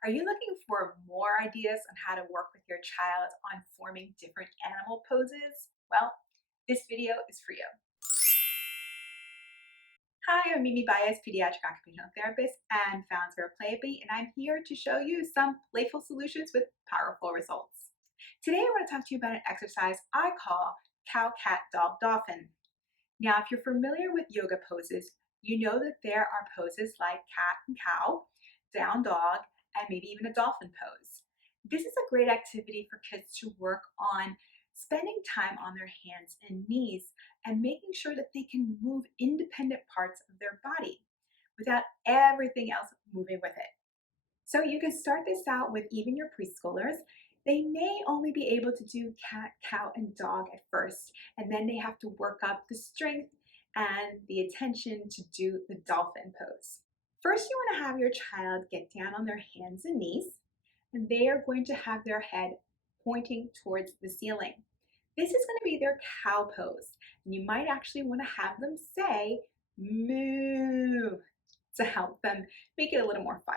Are you looking for more ideas on how to work with your child on forming different animal poses? Well, this video is for you. Hi, I'm Amy Baez, Pediatric Occupational Therapist and founder of Playapy, and I'm here to show you some playful solutions with powerful results. Today, I want to talk to you about an exercise I call Cow Cat Dog Dolphin. Now, if you're familiar with yoga poses, you know that there are poses like cat and cow, down dog, and maybe even a dolphin pose. This is a great activity for kids to work on spending time on their hands and knees and making sure that they can move independent parts of their body without everything else moving with it. So you can start this out with even your preschoolers. They may only be able to do cat, cow, and dog at first, and then they have to work up the strength and the attention to do the dolphin pose. First, you want to have your child get down on their hands and knees, and they are going to have their head pointing towards the ceiling. This is going to be their cow pose, and you might actually want to have them say moo to help them make it a little more fun.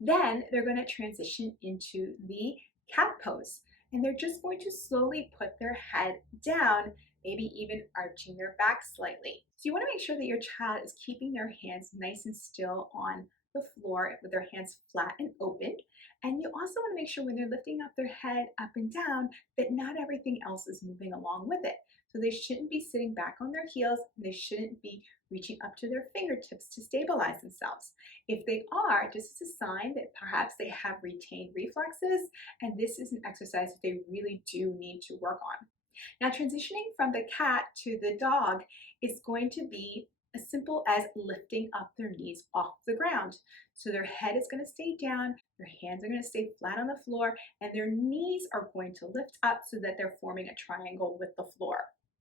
Then they're going to transition into the cat pose, and they're just going to slowly put their head down, maybe even arching their back slightly. So you want to make sure that your child is keeping their hands nice and still on the floor with their hands flat and open. And you also want to make sure when they're lifting up their head up and down that not everything else is moving along with it. So they shouldn't be sitting back on their heels, and they shouldn't be reaching up to their fingertips to stabilize themselves. If they are, this is a sign that perhaps they have retained reflexes, and this is an exercise that they really do need to work on. Now, transitioning from the cat to the dog is going to be as simple as lifting up their knees off the ground. So their head is going to stay down, their hands are going to stay flat on the floor, and their knees are going to lift up so that they're forming a triangle with the floor.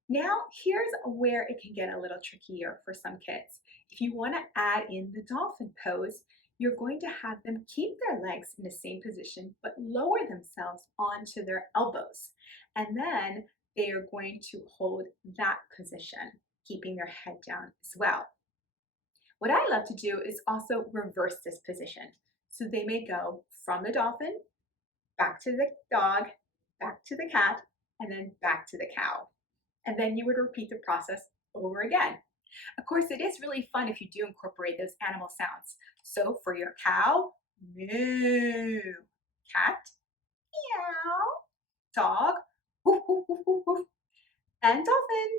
Now, here's where it can get a little trickier for some kids. If you want to add in the dolphin pose, you're going to have them keep their legs in the same position, but lower themselves onto their elbows. And then they are going to hold that position, keeping their head down as well. What I love to do is also reverse this position. So they may go from the dolphin, back to the dog, back to the cat, and then back to the cow. And then you would repeat the process over again. Of course, it is really fun if you do incorporate those animal sounds. So for your cow, moo, cat, meow, dog, woof, woof, woof, woof, woof, and dolphin.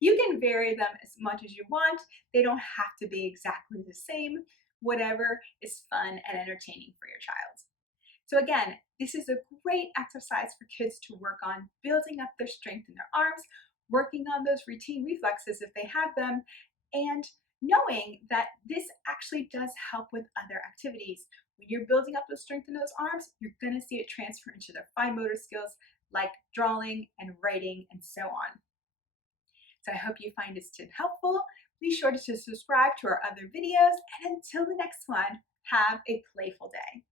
You can vary them as much as you want. They don't have to be exactly the same. Whatever is fun and entertaining for your child. So again, this is a great exercise for kids to work on building up their strength in their arms, working on those routine reflexes if they have them, and knowing that this actually does help with other activities. When you're building up the strength in those arms, you're going to see it transfer into their fine motor skills like drawing and writing and so on. So I hope you find this tip helpful. Be sure to subscribe to our other videos, and until the next one, have a playful day.